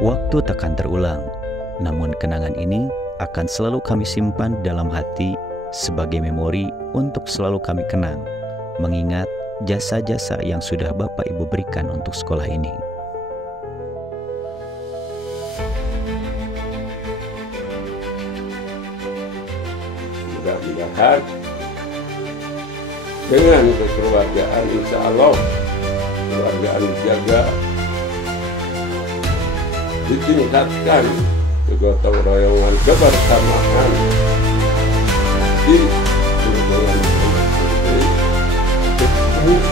Waktu takkan terulang, namun kenangan ini akan selalu kami simpan dalam hati sebagai memori untuk selalu kami kenang, mengingat jasa-jasa yang sudah Bapak Ibu berikan untuk sekolah ini. Mudah-mudahan dengan kekeluargaan, insya Allah kekeluargaan dijaga, ditingkatkan kegotong royongan kebersamaan di lingkungan dari awal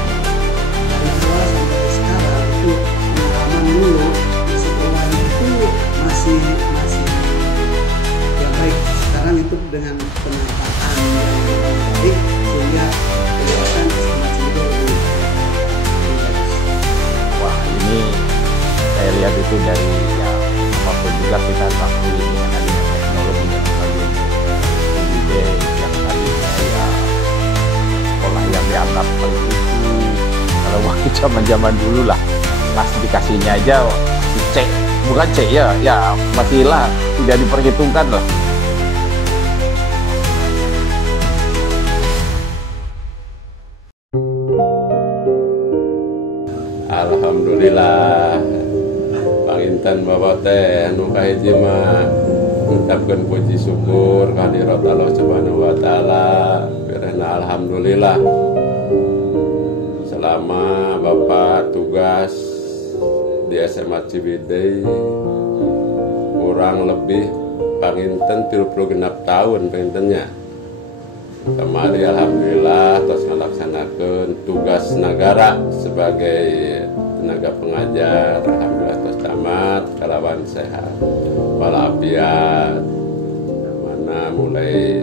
sampai sekarang itu pengalaman dulu sekolahnya itu masih yang baik. Sekarang itu dengan penataan yang baik sehingga kelihatan semacam itu lebih bagus. Wah, ini saya lihat itu dari ya apapun juga kita akui dengan adanya teknologi dan sebagainya. Ide yang tadinya ya sekolah yang dianggap paling lucu. Kalau waktu zaman dulu lah, klasifikasinya aja masih C, bukan C ya masih lah, tidak diperhitungkan lah. Alhamdulillah panginten Bapak teh anu kahiji mah ngucapkeun puji syukur kehadirat Allah Subhanahu wa taala. Karena alhamdulillah selama Bapak tugas di SMA Ciwidey kurang lebih panginten 36 tahun pangintennya. Kemarin alhamdulillah terus melaksanakan tugas negara sebagai tenaga pengajar. Alhamdulillah terus tamat kalawan sehat walafiat. Mana mulai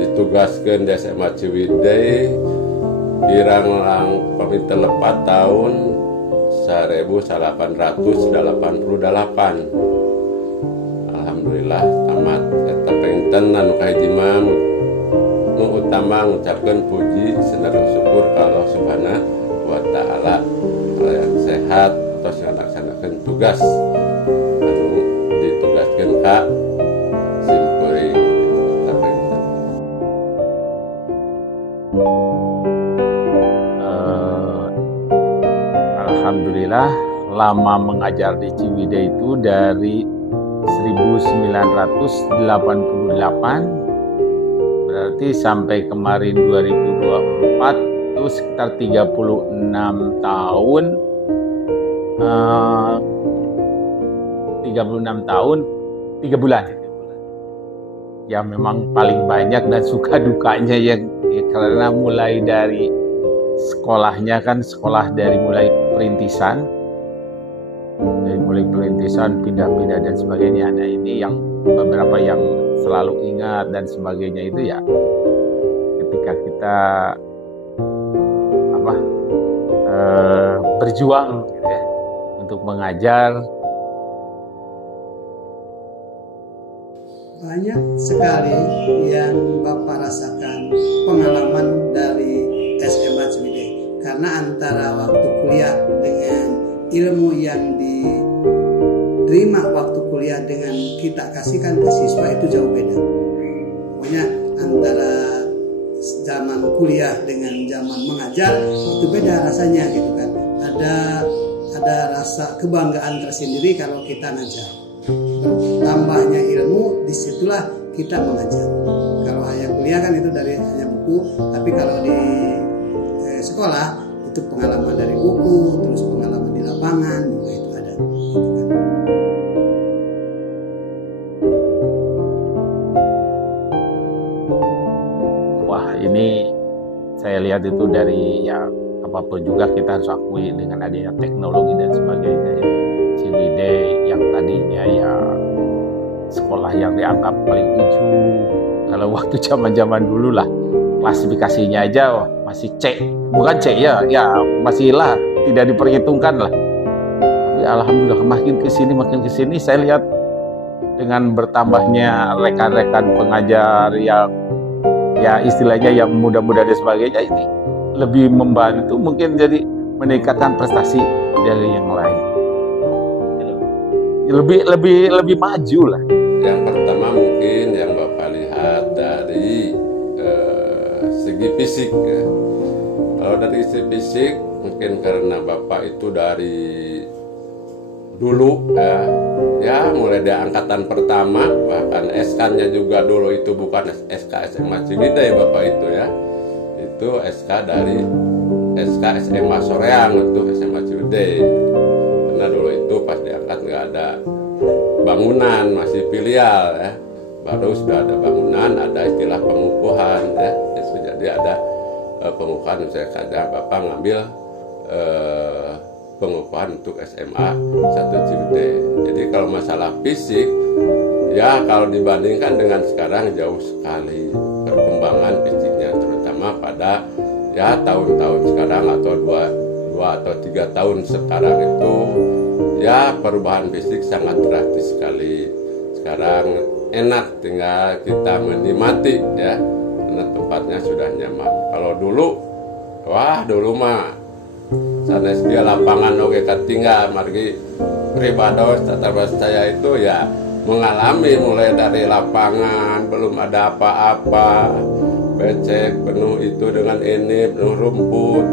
ditugaskan di SMA Ciwidey kirang paminten 4 tahun 1888. Alhamdulillah tamat eta panginten anu kahiji mah nu utama mengucapkan puji senang syukur ke Allah Subhanahu wa taala yang sehat terus melaksanakan tugas anu ditugaskan ka simkuring. Alhamdulillah lama mengajar di Ciwidey itu dari 1988 berarti sampai kemarin 2024 itu sekitar 36 tahun 3 bulan ya memang paling banyak dan suka dukanya yang ya, karena mulai dari sekolahnya kan sekolah dari mulai perintisan pindah-pindah dan sebagainya. Nah ini yang beberapa yang selalu ingat dan sebagainya itu ya ketika kita berjuang gitu ya, untuk mengajar. Banyak sekali yang Bapak rasakan pengalaman dari SMA Ciwidey karena antara waktu kuliah dengan ilmu yang diterima waktu kuliah dengan kita kasihkan ke siswa itu jauh beda. Pokoknya antara zaman kuliah dengan zaman mengajar itu beda rasanya gitu kan. Ada rasa kebanggaan tersendiri kalau kita ngajar. Tambahnya ilmu disitulah kita mengajar. Kalau hanya kuliah kan itu dari hanya buku, tapi kalau di sekolah itu pengalaman dari buku, terus pengalaman di lapangan juga itu ada. Wah ini saya lihat itu dari ya apapun juga kita harus akui dengan adanya teknologi dan sebagainya ya. Ciwidey yang tadinya ya sekolah yang dianggap paling lucu. Kalau waktu zaman dulu lah klasifikasinya aja masih C, bukan C ya masih lah, tidak diperhitungkan lah. Tapi alhamdulillah makin kesini saya lihat dengan bertambahnya rekan-rekan pengajar yang ya istilahnya yang muda-muda dan sebagainya ini lebih membantu mungkin jadi meningkatkan prestasi dari yang lain. lebih maju lah. Yang pertama mungkin yang Bapak lihat dari segi fisik ya. Kalau dari segi fisik mungkin karena Bapak itu dari dulu ya mulai dari angkatan pertama, bahkan SK-nya juga dulu itu bukan SK SMA Ciwidey Bapak itu ya, itu SK dari SK SMA Soreang untuk SMA Ciwidey, karena dulu itu pas diangkat nggak ada bangunan, masih filial ya, baru sudah ada bangunan, ada istilah pengukuhan ya, jadi ada pengukuhan. Misalnya saja Bapak ngambil pengukuhan untuk SMA 1 Ciwidey. Jadi kalau masalah fisik ya kalau dibandingkan dengan sekarang jauh sekali perkembangan fisiknya, terutama pada ya tahun-tahun sekarang atau 2 atau 3 tahun sekarang itu ya perubahan fisik sangat drastis sekali. Sekarang enak tinggal kita menikmati ya, karena tempatnya sudah nyaman. Kalau dulu mah sanes dia lapangan oke ketinggal margi pribados tata saya itu ya mengalami mulai dari lapangan belum ada apa-apa, becek penuh itu dengan ini penuh rumput.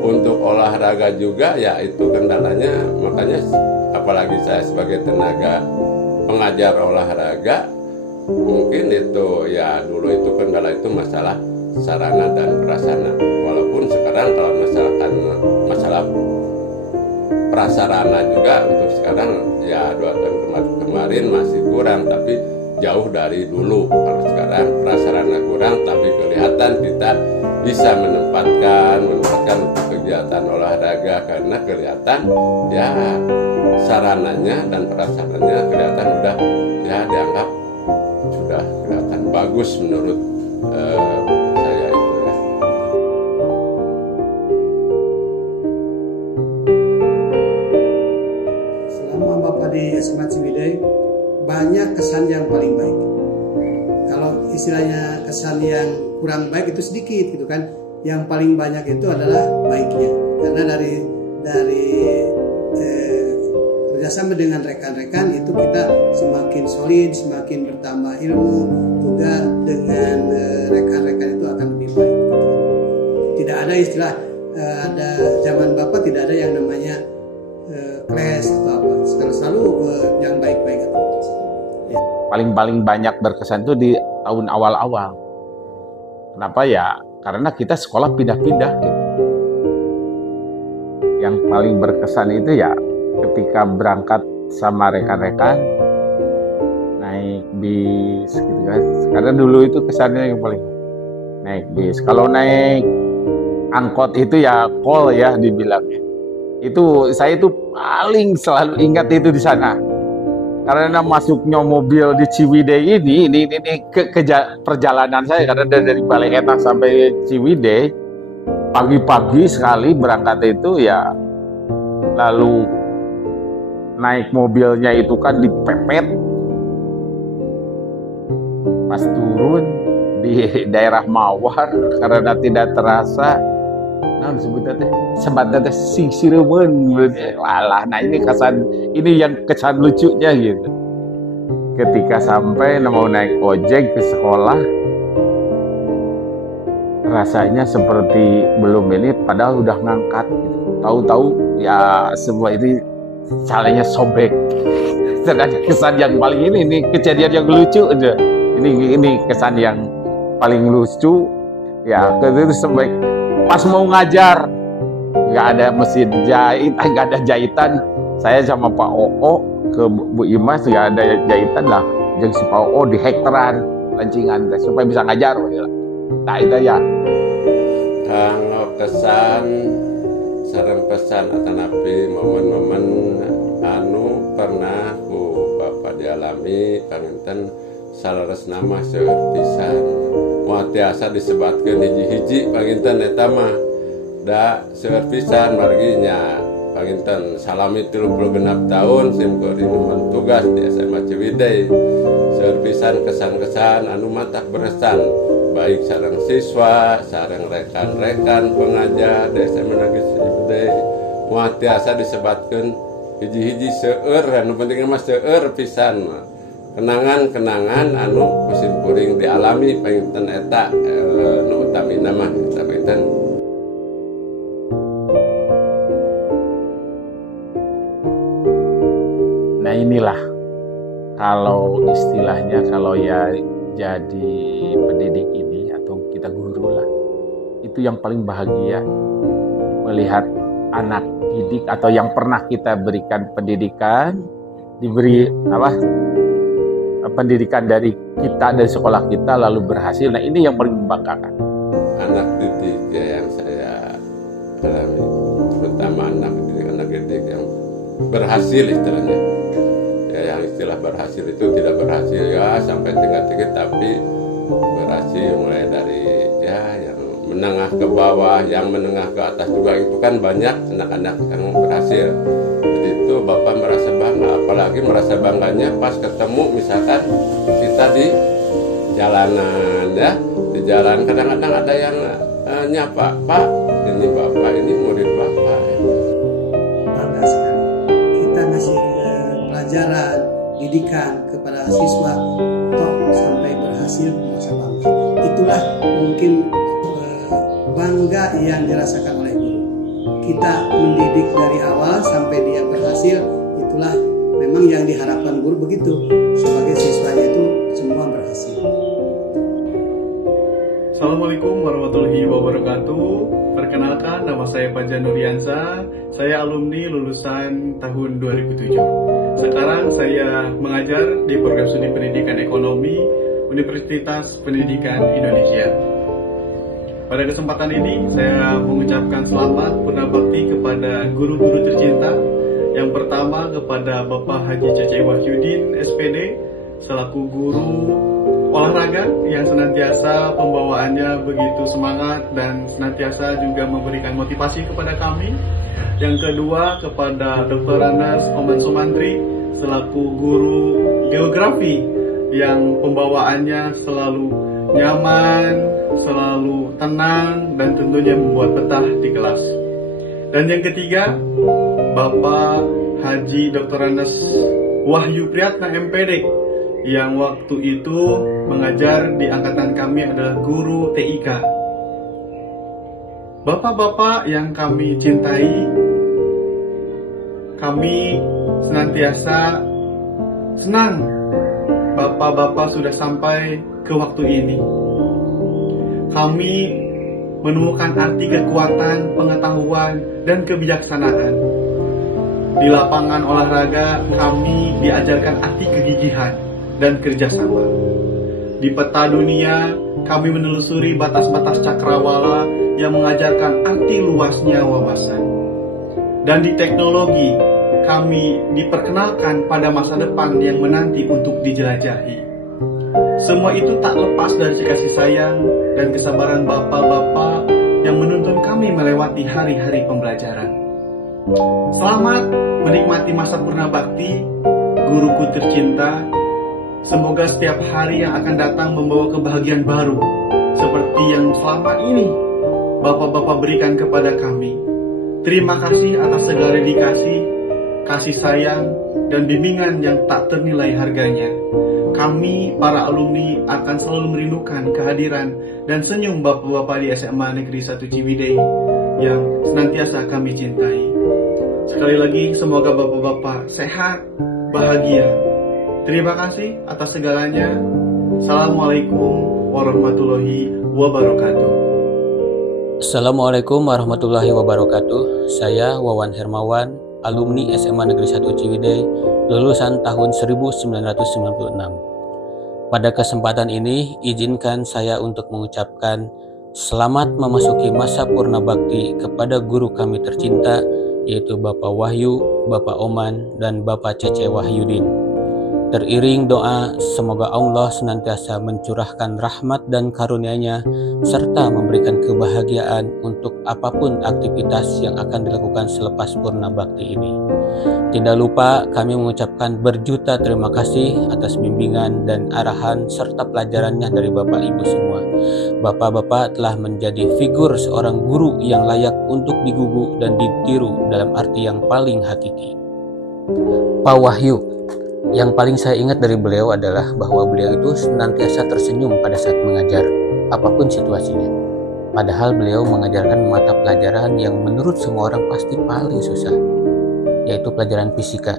Untuk olahraga juga ya itu kendalanya, makanya apalagi saya sebagai tenaga pengajar olahraga mungkin itu ya dulu itu kendala itu masalah sarana dan prasarana. Walaupun sekarang kalau masalah prasarana juga untuk sekarang ya 2 tahun kemarin masih kurang, tapi jauh dari dulu. Kalau sekarang prasarana kurang tapi kelihatan kita bisa menempatkan untuk kegiatan olahraga karena kelihatan ya sarananya dan prasarananya kelihatan udah ya dianggap sudah kelihatan bagus menurut saya itu ya. Selama Bapak di SMA Ciwidey banyak kesan yang paling baik. Kalau istilahnya kesan yang kurang baik itu sedikit gitu kan. Yang paling banyak itu adalah baiknya, karena dari kerjasama dengan rekan-rekan itu kita semakin solid, semakin bertambah ilmu, juga dengan rekan-rekan itu akan lebih baik gitu. Tidak ada istilah ada zaman Bapak tidak ada yang namanya clash atau apa, selalu yang baik-baik itu. Ya. Paling banyak berkesan itu di tahun awal-awal. Kenapa ya? Karena kita sekolah pindah-pindah gitu. Yang paling berkesan itu ya ketika berangkat sama rekan-rekan naik bis gitu kan. Karena dulu itu kesannya yang paling naik bis. Kalau naik angkot itu ya kol ya dibilangnya. Itu saya itu paling selalu ingat itu di sana. Karena masuknya mobil di Ciwidey ini perjalanan saya karena dari Balai Etak sampai Ciwidey pagi-pagi sekali berangkat itu ya, lalu naik mobilnya itu kan dipepet, pas turun di daerah Mawar karena tidak terasa nah sebetulnya sing siremen walah. Nah ini yang kesan lucunya gitu. Ketika sampai mau naik ojek ke sekolah, rasanya seperti belum ini padahal udah ngangkat gitu. Tahu-tahu ya semua ini calanya sobek. Sedangkan kesan yang paling ini kejadian yang lucu aja. Ini kesan yang paling lucu ya, itu sobek. Pas mau ngajar nggak ada mesin jahit, nggak ada jahitan. Saya sama Pak Oo ke Bu Imas nggak ada jahitan lah. Jeung si Pak Oo di hektaran lancingan supaya bisa ngajar. Nah itu ya. Kalau kesan sareng pesan atau napi momen-momen anu pernah ku Bapak dialami panginten salares nama seueur pisan. Moal tiasa disebatkeun hiji-hiji panginten eta mah da seueur pisan margi nya panginten salami 36 tahun sim kuring tugas di SMA Ciwidey. Seueur pisan kesan-kesan anu matak beresan baik sareng siswa, sareng rekan-rekan pengajar di SMA Negeri Ciwidey. Moal tiasa disebatkeun hiji-hiji seueur, anu penting mah seueur pisan mah. Kenangan-kenangan anu kusim kuring dialami panginten eta nu utamina mah eta panginten. Nah inilah kalau istilahnya kalau ya jadi pendidik ini atau kita guru lah, itu yang paling bahagia melihat anak didik atau yang pernah kita berikan pendidikan diberi pendidikan dari kita, dari sekolah kita, lalu berhasil. Nah ini yang paling membanggakan. Anak didik ya yang saya alami, terutama anak didik yang berhasil istilahnya. Ya yang istilah berhasil itu tidak berhasil ya sampai tingkat-tingkat, tapi berhasil mulai dari ya yang menengah ke bawah, yang menengah ke atas juga itu kan banyak anak-anak yang berhasil. Jadi itu Bapak merasa bangga, apalagi merasa bangganya pas ketemu misalkan kita di jalanan ya, di jalan kadang-kadang ada yang nyapa, Pak ini Bapak, ini murid Bapak. Bangga sekali kita ngasih pelajaran, didikan kepada siswa toh sampai berhasil merasa bangga. Itulah mungkin bangga yang dirasakan oleh guru. Kita mendidik dari awal sampai dia berhasil, itulah memang yang diharapkan guru begitu. Sebagai siswanya itu semua berhasil. Assalamualaikum warahmatullahi wabarakatuh. Perkenalkan, nama saya Fajar Nuriansa. Saya alumni lulusan tahun 2007. Sekarang saya mengajar di program studi pendidikan ekonomi Universitas Pendidikan Indonesia. Pada kesempatan ini, saya mengucapkan selamat Purnabakti kepada guru-guru tercinta. Yang pertama kepada Bapak Haji Cece Wahyudin, SPD, selaku guru olahraga yang senantiasa pembawaannya begitu semangat dan senantiasa juga memberikan motivasi kepada kami. Yang kedua kepada Dr. Anas Oman Sumantri, selaku guru geografi yang pembawaannya selalu nyaman, selalu tenang, dan tentunya membuat betah di kelas. Dan yang ketiga, Bapak Haji Dr. Anas Wahyu Priyatna MPD, yang waktu itu mengajar di angkatan kami adalah guru TIK. Bapak-bapak yang kami cintai, kami senantiasa senang Bapak-bapak sudah sampai ke waktu ini. Kami menemukan arti kekuatan, pengetahuan, dan kebijaksanaan. Di lapangan olahraga, kami diajarkan arti kegigihan dan kerjasama. Di peta dunia, kami menelusuri batas-batas cakrawala yang mengajarkan arti luasnya wawasan. Dan di teknologi, kami diperkenalkan pada masa depan yang menanti untuk dijelajahi. Semua itu tak lepas dari kasih sayang dan kesabaran bapak-bapak yang menuntun kami melewati hari-hari pembelajaran. Selamat menikmati masa Purnabakti, guruku tercinta. Semoga setiap hari yang akan datang membawa kebahagiaan baru, seperti yang selama ini bapak-bapak berikan kepada kami. Terima kasih atas segala dedikasi, kasih sayang, dan bimbingan yang tak ternilai harganya. Kami, para alumni, akan selalu merindukan kehadiran dan senyum bapak-bapak di SMA Negeri 1 Ciwidey yang senantiasa kami cintai. Sekali lagi, semoga bapak-bapak sehat, bahagia. Terima kasih atas segalanya. Assalamualaikum warahmatullahi wabarakatuh. Assalamualaikum warahmatullahi wabarakatuh. Saya Wawan Hermawan, alumni SMA Negeri 1 Ciwidey, lulusan tahun 1996. Pada kesempatan ini, izinkan saya untuk mengucapkan selamat memasuki masa Purnabakti kepada guru kami tercinta, yaitu Bapak Wahyu, Bapak Oman, dan Bapak Cece Wahyudin. Teriring doa, semoga Allah senantiasa mencurahkan rahmat dan karunia-Nya serta memberikan kebahagiaan untuk apapun aktivitas yang akan dilakukan selepas Purnabakti ini. Tidak lupa kami mengucapkan berjuta terima kasih atas bimbingan dan arahan serta pelajarannya dari Bapak Ibu semua. Bapak-bapak telah menjadi figur seorang guru yang layak untuk digugu dan ditiru dalam arti yang paling hakiki. Pak Wahyu. Yang paling saya ingat dari beliau adalah bahwa beliau itu senantiasa tersenyum pada saat mengajar, apapun situasinya. Padahal beliau mengajarkan mata pelajaran yang menurut semua orang pasti paling susah, yaitu pelajaran fisika.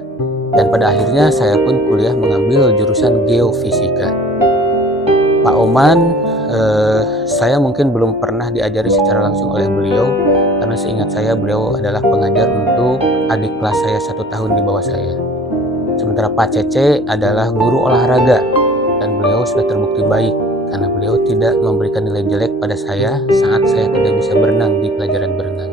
Dan pada akhirnya saya pun kuliah mengambil jurusan geofisika. Pak Oman, saya mungkin belum pernah diajari secara langsung oleh beliau, karena seingat saya beliau adalah pengajar untuk adik kelas saya 1 tahun di bawah saya. Sementara Pak Cece adalah guru olahraga, dan beliau sudah terbukti baik karena beliau tidak memberikan nilai jelek pada saya saat saya tidak bisa berenang di pelajaran berenang.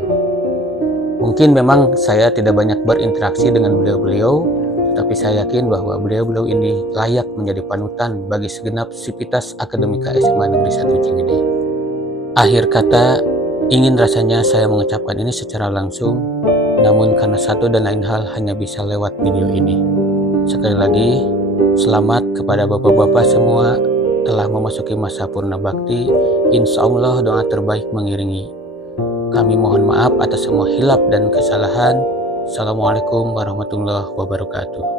Mungkin memang saya tidak banyak berinteraksi dengan beliau-beliau, tetapi saya yakin bahwa beliau-beliau ini layak menjadi panutan bagi segenap sivitas akademika SMA Negeri 1 Ciwidey. Akhir kata, ingin rasanya saya mengucapkan ini secara langsung, namun karena satu dan lain hal hanya bisa lewat video ini. Sekali lagi, selamat kepada bapak-bapak semua telah memasuki masa purna bakti. Insya Allah doa terbaik mengiringi. Kami mohon maaf atas semua hilaf dan kesalahan. Assalamualaikum warahmatullahi wabarakatuh.